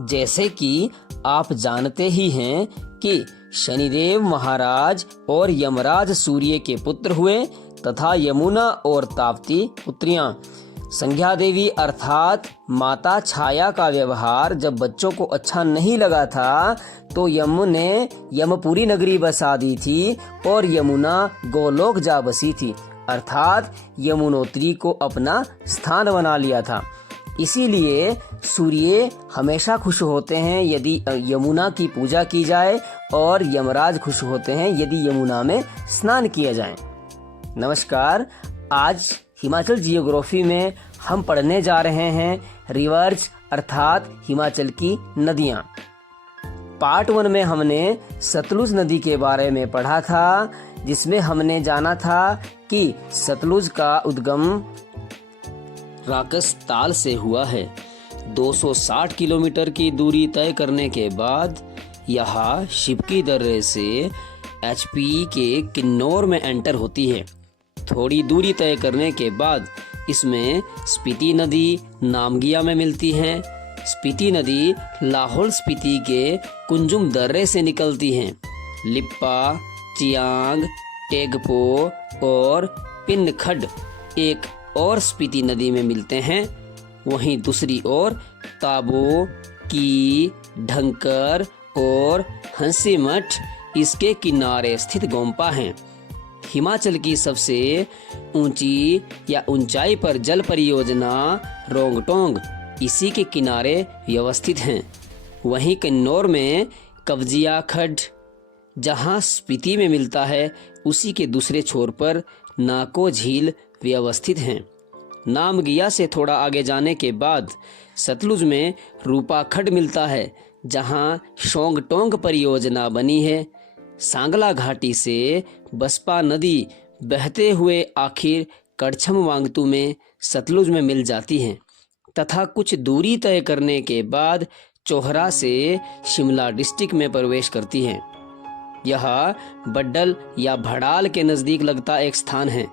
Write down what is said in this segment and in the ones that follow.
जैसे कि आप जानते ही हैं कि शनिदेव महाराज और यमराज सूर्य के पुत्र हुए तथा यमुना और ताप्ती पुत्रियां। संज्ञा देवी अर्थात माता छाया का व्यवहार जब बच्चों को अच्छा नहीं लगा था तो यम ने यमपुरी नगरी बसा दी थी और यमुना गोलोक जा बसी थी, अर्थात यमुनोत्री को अपना स्थान बना लिया था। इसीलिए सूर्य हमेशा खुश होते हैं यदि यमुना की पूजा की जाए और यमराज खुश होते हैं यदि यमुना में स्नान किया जाए। नमस्कार, आज हिमाचल जियोग्राफी में हम पढ़ने जा रहे हैं रिवर्स अर्थात हिमाचल की नदियाँ। पार्ट 1 में हमने सतलुज नदी के बारे में पढ़ा था, जिसमें हमने जाना था कि सतलुज का उद्गम राकस ताल से हुआ है। 260 किलोमीटर की दूरी तय करने के बाद यह शिवकी दर्रे से एचपी के किन्नौर में एंटर होती है। थोड़ी दूरी तय करने के बाद इसमें स्पीति नदी नामगिया में मिलती है। स्पीति नदी लाहौल स्पीति के कुंजुम दर्रे से निकलती है। लिप्पा, चियांग, टेगपो और पिनखड एक और स्पीति नदी में मिलते हैं। वहीं दूसरी ओर ताबो, की, ढंकर और हंसीमठ इसके किनारे स्थित गोम्पा हैं। हिमाचल की सबसे ऊंची या ऊंचाई पर जल परियोजना रोंगटोंग इसी के किनारे व्यवस्थित हैं। वहीं किन्नौर में कब्जिया खड्ड जहां स्पीति में मिलता है, उसी के दूसरे छोर पर नाको झील व्यवस्थित हैं। नामगिया से थोड़ा आगे जाने के बाद सतलुज में रूपा खड्ड मिलता है, जहां शोंगटोंग परियोजना बनी है। सांगला घाटी से बसपा नदी बहते हुए आखिर कड़छम वांगतू में सतलुज में मिल जाती हैं तथा कुछ दूरी तय करने के बाद चोहरा से शिमला डिस्ट्रिक्ट में प्रवेश करती हैं। यह बड्डल या भड़ाल के नज़दीक लगता एक स्थान है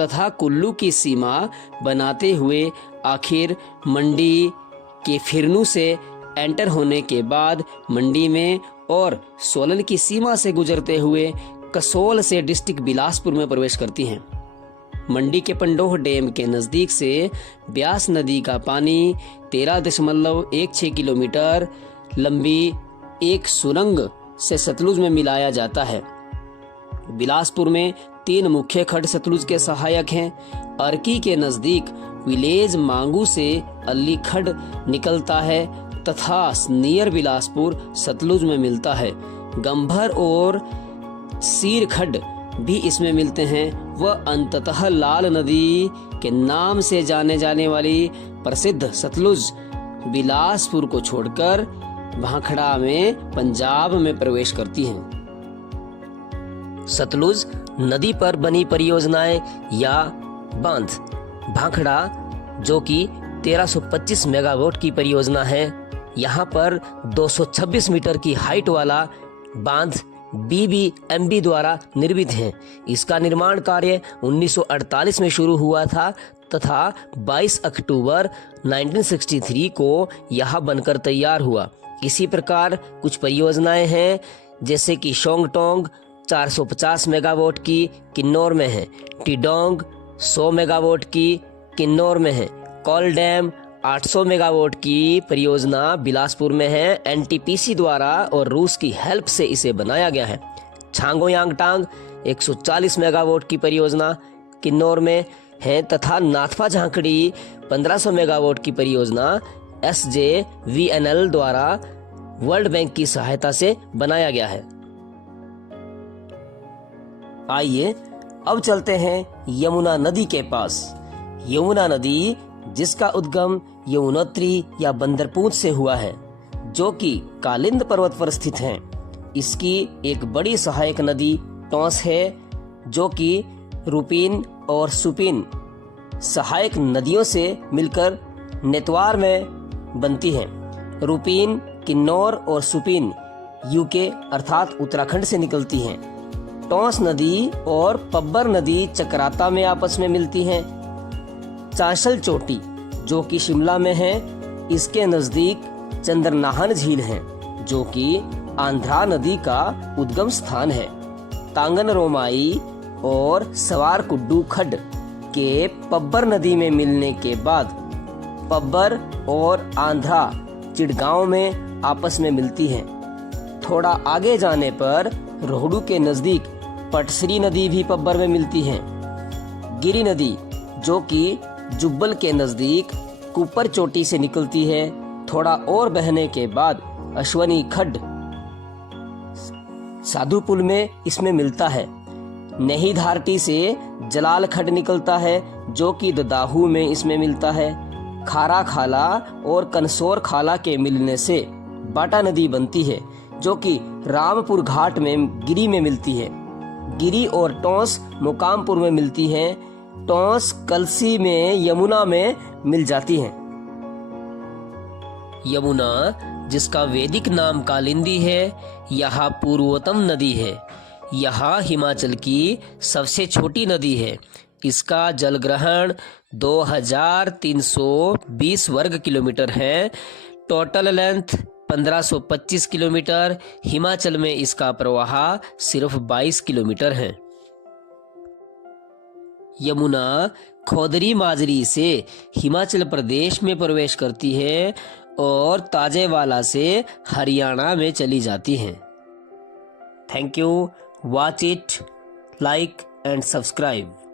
तथा कुल्लू की सीमा बनाते हुए आखिर मंडी के फिरनू से एंटर होने के बाद मंडी में और सोलन की सीमा से गुजरते हुए कसोल से डिस्ट्रिक्ट बिलासपुर में प्रवेश करती हैं। मंडी के पंडोह डैम के नज़दीक से ब्यास नदी का पानी 13.16 किलोमीटर लंबी एक सुरंग से सतलुज में मिलाया जाता है। बिलासपुर में 3 मुख्य खड्ड सतलुज के सहायक हैं। अर्की के नज़दीक विलेज मांगू से अल्ली खड्ड निकलता है तथा नियर बिलासपुर सतलुज में मिलता है। गंभर और सीर खड्ड भी इसमें मिलते हैं। वह अंततः लाल नदी के नाम से जाने जाने वाली प्रसिद्ध सतलुज बिलासपुर को छोड़कर भाखड़ा में पंजाब में प्रवेश करती हैं। सतलुज नदी पर बनी परियोजनाएं या बांध भाखड़ा, जो कि 1325 मेगावाट की परियोजना है। यहाँ पर 226 मीटर की हाइट वाला बांध BBMB द्वारा निर्मित है। इसका निर्माण कार्य 1948 में शुरू हुआ था तथा 22 अक्टूबर 1963 को यह बनकर तैयार हुआ। इसी प्रकार कुछ परियोजनाएं हैं, जैसे कि शोंगटोंग 450 मेगावाट की किन्नौर में है, टिडोंग 100 मेगावाट की किन्नौर में है, कॉल डैम 800 मेगावाट की परियोजना बिलासपुर में है। NTPC द्वारा और रूस की हेल्प से इसे बनाया गया है। छांगो यांगटांग 140 मेगावाट की परियोजना किन्नौर में है तथा नाथपा झांकड़ी 1500 मेगावाट की परियोजना SJVNL द्वारा वर्ल्ड बैंक की सहायता से बनाया गया है। आइए अब चलते हैं यमुना नदी के पास। यमुना नदी जिसका उद्गम यमुनोत्री या बंदरपूंछ से हुआ है, जो कि कालिंद पर्वत पर स्थित है। इसकी एक बड़ी सहायक नदी टॉस है, जो कि रूपीन और सुपीन सहायक नदियों से मिलकर नेतवार में बनती है। रूपीन किन्नौर और सुपीन यूके अर्थात उत्तराखंड से निकलती हैं। टॉस नदी और पब्बर नदी चक्राता में आपस में मिलती हैं। चांशल चोटी जो कि शिमला में है, इसके नज़दीक चंद्रनाहन झील है, जो कि आंध्रा नदी का उद्गम स्थान है। तांगन रोमाई और सवारकुड्डू खड्ड के पब्बर नदी में मिलने के बाद पब्बर और आंध्रा चिड़गांव में आपस में मिलती हैं। थोड़ा आगे जाने पर रोहडू के नजदीक पटसरी नदी भी पब्बर में मिलती है। गिरी नदी, जो कि जुब्बल के नजदीक कुपर चोटी से निकलती है, थोड़ा और बहने के बाद अश्वनी खड्ड साधुपुल में इसमें मिलता है। नही धारटी से जलाल खड्ड निकलता है, जो कि ददाहू में इसमें मिलता है। खारा खाला और कनसोर खाला के मिलने से बाटा नदी बनती है, जो कि रामपुर घाट में गिरी में मिलती है। गिरी और टोंस मुकामपुर में मिलती हैं। टोंस कलसी में यमुना में मिल जाती हैं। यमुना, जिसका वैदिक नाम कालिंदी है, यहाँ पूर्वोत्तम नदी है। यहाँ हिमाचल की सबसे छोटी नदी है। इसका जलग्रहण 2320 वर्ग किलोमीटर है। Total length 1525 kilometre. हिमाचल में इसका प्रवाह सिर्फ 22 किलोमीटर है। यमुना खोदरी माजरी से हिमाचल प्रदेश में प्रवेश करती है और ताजेवाला से हरियाणा में चली जाती है। Thank you, watch it, like and subscribe.